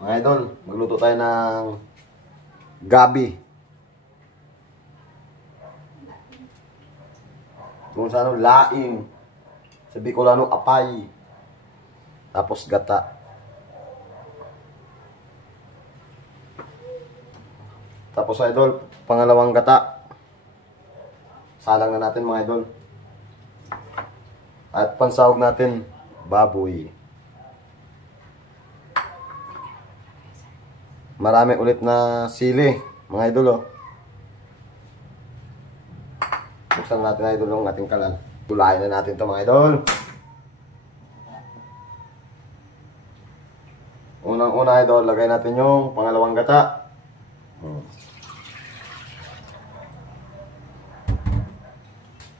Mga idol, magluto tayo ng gabi. Kung sa ano, laing. Sa Bicolano, apay. Tapos gata. Tapos idol, pangalawang gata. Salang na natin mga idol. At pansahog natin, baboy. Marami ulit na sili, mga idol oh. Buksan natin idol ang ating kalan. Gulayin na natin ito mga idol. Unang-una idol, lagay natin yung pangalawang gata.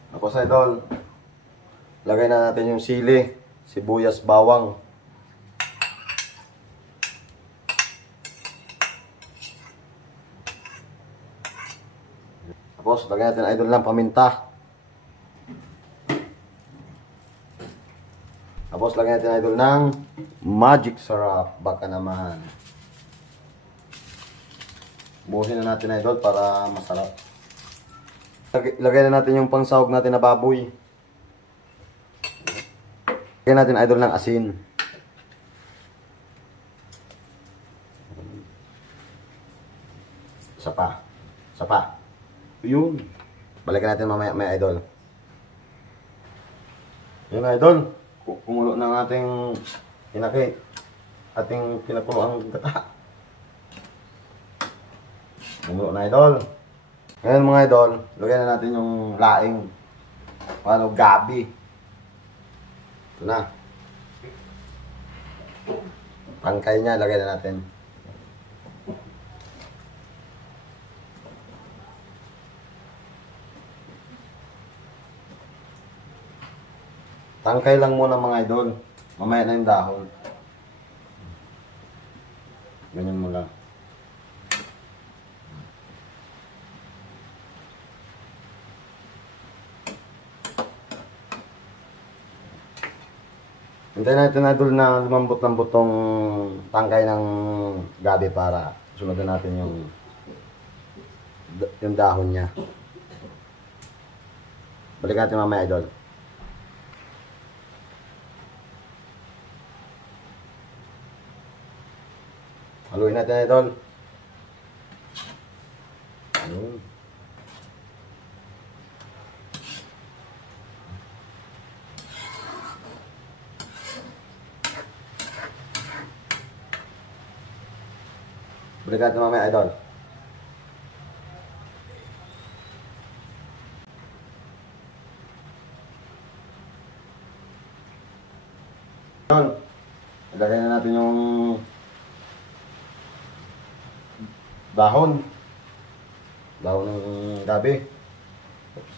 Tapos idol, lagay na natin yung sili, sibuyas, bawang. Tapos, lagyan natin idol ng paminta. Tapos, lagyan natin idol ng magic sarap. Baka naman. Buhusin na natin idol para masarap. Lagyan na natin yung pangsahog natin na baboy. Lagyan natin idol ng asin. Isa pa. Isa pa. Yun. Balikan natin mamaya idol. Yun idol. Kumulo ng ating ating pinakuloang gata. Kumulo na idol. Ngayon mga idol, lagyan na natin yung laing. Ano, gabi. Ito na. Tangkay niya, lagyan na natin. Tangkay lang muna mga idol. Mamaya na yung dahon. Ganyan mo lang. Hintayin natin idol na lumambot-lambot tong tangkay ng gabi para sunodin natin yung dahon niya. Balikan natin mamaya idol. Haluin natin idol. Ayun. Balikan natin mamaya idol. Ayun. Ilagay na natin yung dahon ng gabi. Oops.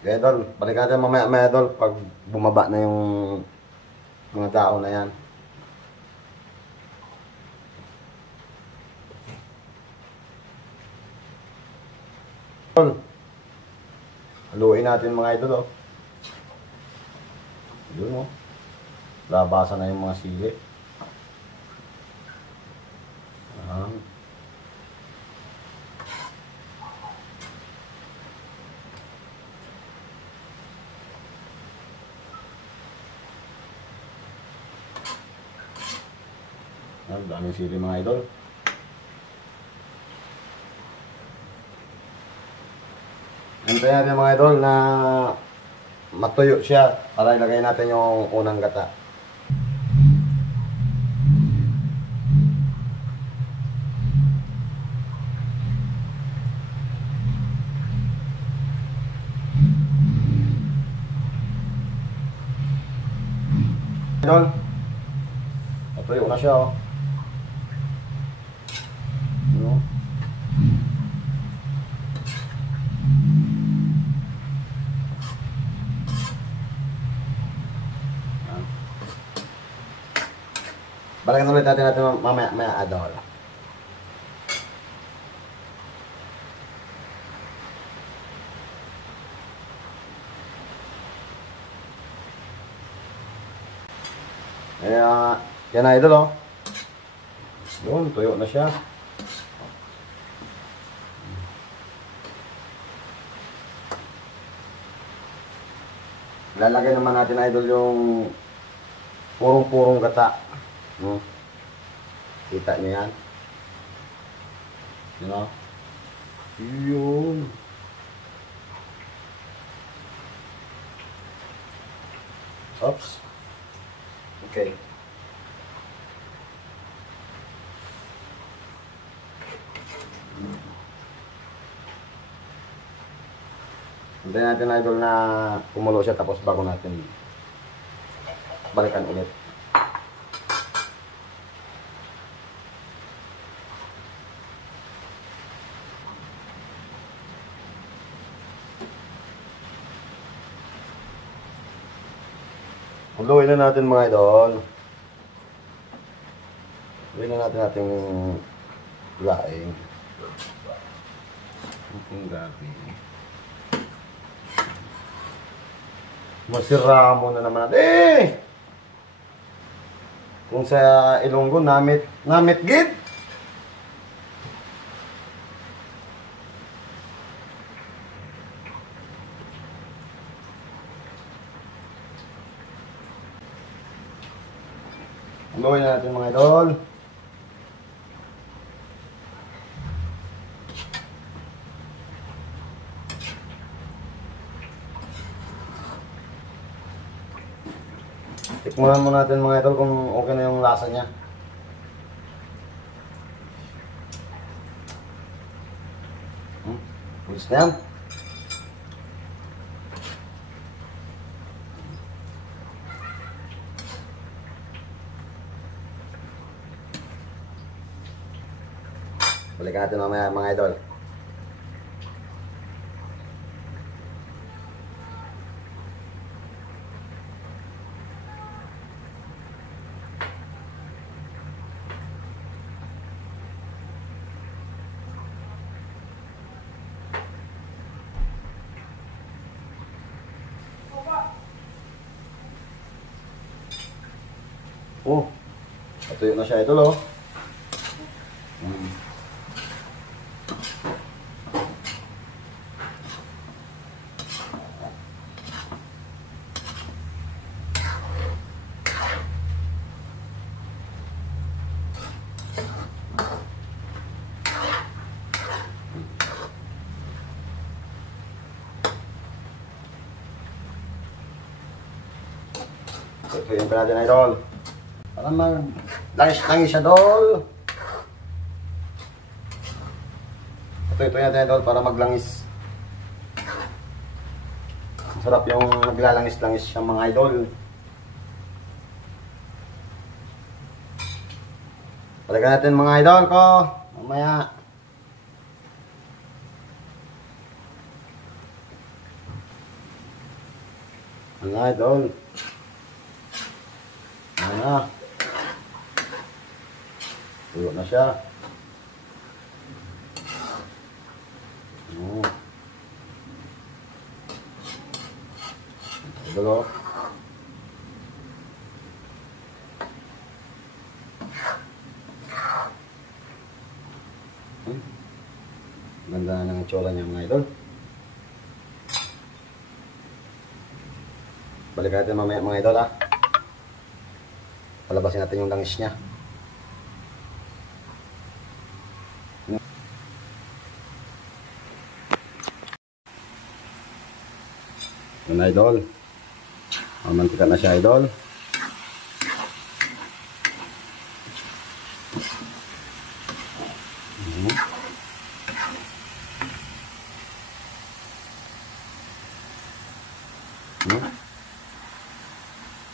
Okay, idol, balikan natin mamaya idol pag bumaba na yung mga dahon na yan. Haluin natin mga idol oh. Yun oh. Labasan na yung mga sili. Ang daming sili mga idol. Hintayin natin mga idol na matuyo siya para ilagay natin yung unang gata. Idol, matuyo na siya oh. 'No? Balikan ulit natin mamaya idol. Yan na idol, oh. Yun, tuyo na siya. Lalagay naman natin idol yung purong-purong gata. Kita nyo yan? You know? Yun. Oops. Okay. Hintayin natin idol na kumulo siya tapos bago natin balikan ulit. Kuluin na natin mga idol. Kuluin na natin ating laing. Ang gabi. Masira mo na naman natin. Kung sa Ilonggo, namit gid. Gawin na natin mga idol. Tikman mo natin mga idol kung okay na yung lasa niya. Pulis na yan. Balikan natin mamaya mga idol. Oh, patuyo na siya idol, oh. Tuyuin pa natin idol. Para mag-langis-langis siya idol. Tuyuin natin idol para maglangis. Masarap yung naglalangis-langis siya mga idol. Balikan natin mga idol ko. Mamaya. Mga idol. Ayan na. Tuyo na siya. Idol, oh. Ganda ng itsura niya mga idol. Balikan natin mamaya mga idol, ah. Palabasin natin yung langis niya. Yun idol. Mamantika na siya idol.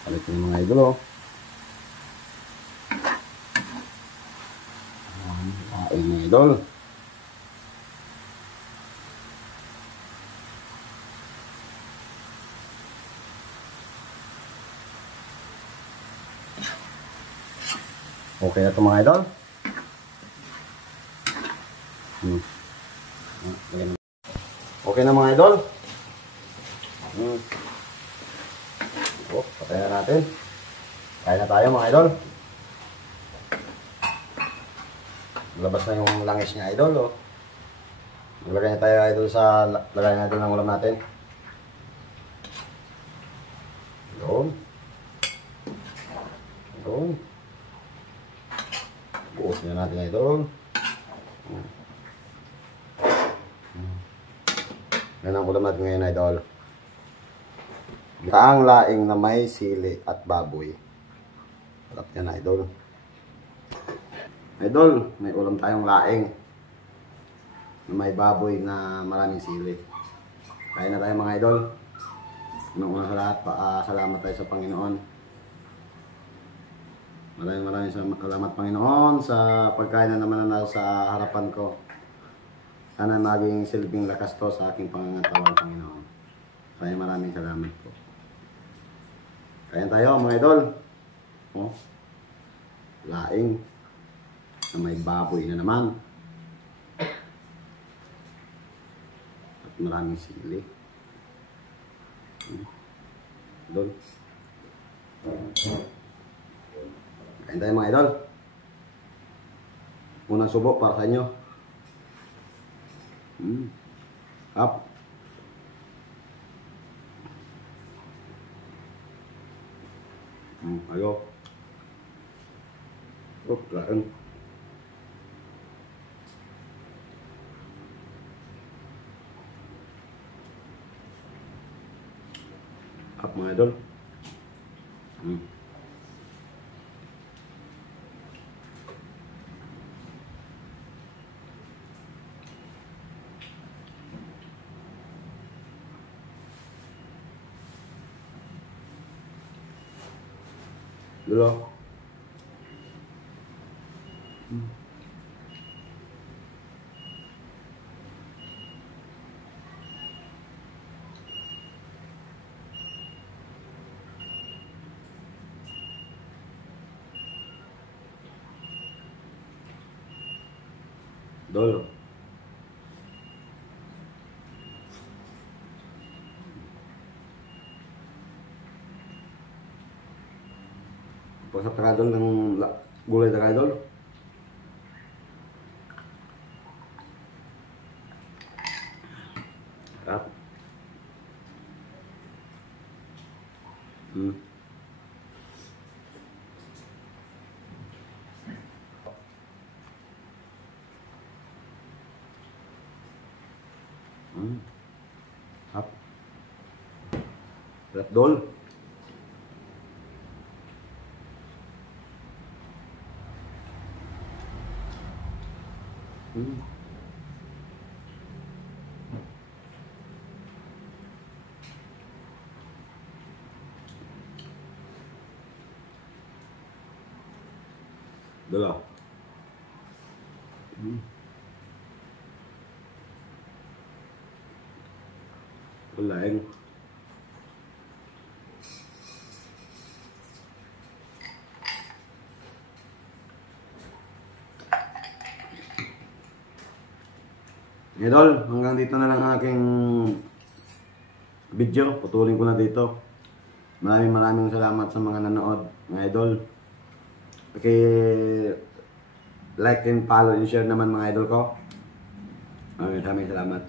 Palit yung mga idol, oh. Kain mga idol. Okay na ito mga idol. Okay na mga idol. Patay na natin. Kain na tayo mga idol. Labas na yung langis niya idol. Maglagay na tayo idol sa lagay natin ng ulam natin. Doon. Buos na natin idol. Yan ang ulam natin ngayon idol. Taang laing na may sili at baboy. Sarap yan idol. Idol, may ulam tayong laing na may baboy na maraming sili. Kain na tayo mga idol. Unang-una sa lahat, salamat tayo sa Panginoon. Maraming salamat Panginoon sa pagkain na naman na sa harapan ko. Sana maging silbing lakas to sa aking pangangatawan, Panginoon. Maraming salamat po. Kain tayo mga idol. Laing na may baboy na naman. At maraming sili. Idol. Kain tayo mga idol. Unang subo para sa inyo. Up. Ayo. Lain. Up mga idol. Dulu. Dulu. Pagkakadol ng gulay na idol. Sarap. Sarap. Sarap dol. Dulu. Lain. Idol, hanggang dito na lang ang aking video. Putulin ko na dito. Maraming salamat sa mga nanood, mga idol. Like and follow and share naman mga idol ko. Maraming salamat.